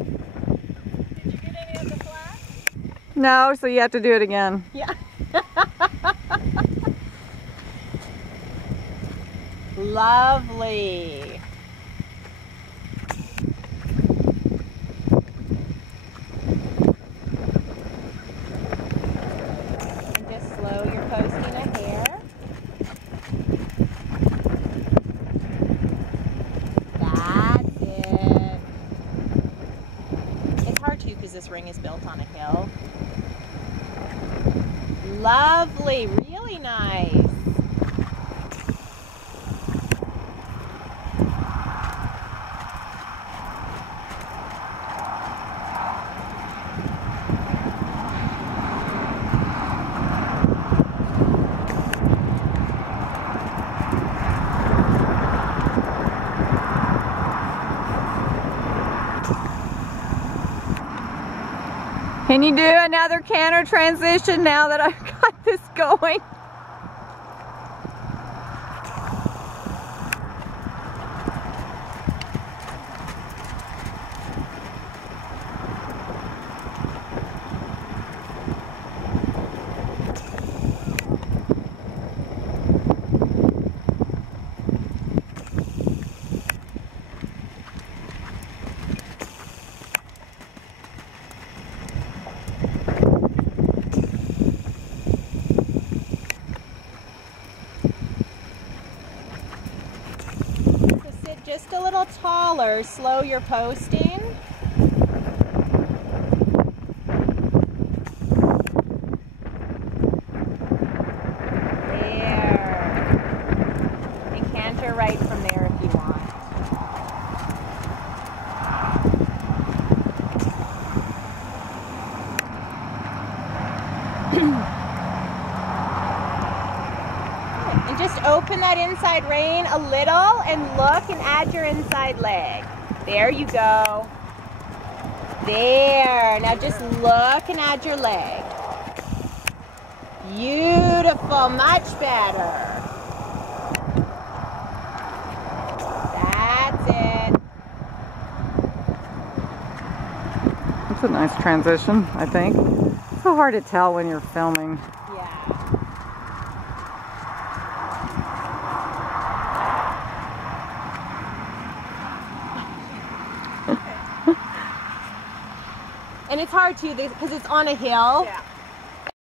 Did you get any of the flash? No, so you have to do it again. Yeah. Lovely. And just slow your posting a hair. That's it. It's hard too because this ring is built on a hill. Lovely, really nice. Can you do another canter transition now that I've got this going? Just a little taller, slow your posting. There. And canter right from there if you want. And just open that inside rein a little and look and add your inside leg. There you go. There. Now just look and add your leg. Beautiful. Much better. That's it. That's a nice transition, I think. It's so hard to tell when you're filming. Yeah. And it's hard too because it's on a hill. Yeah.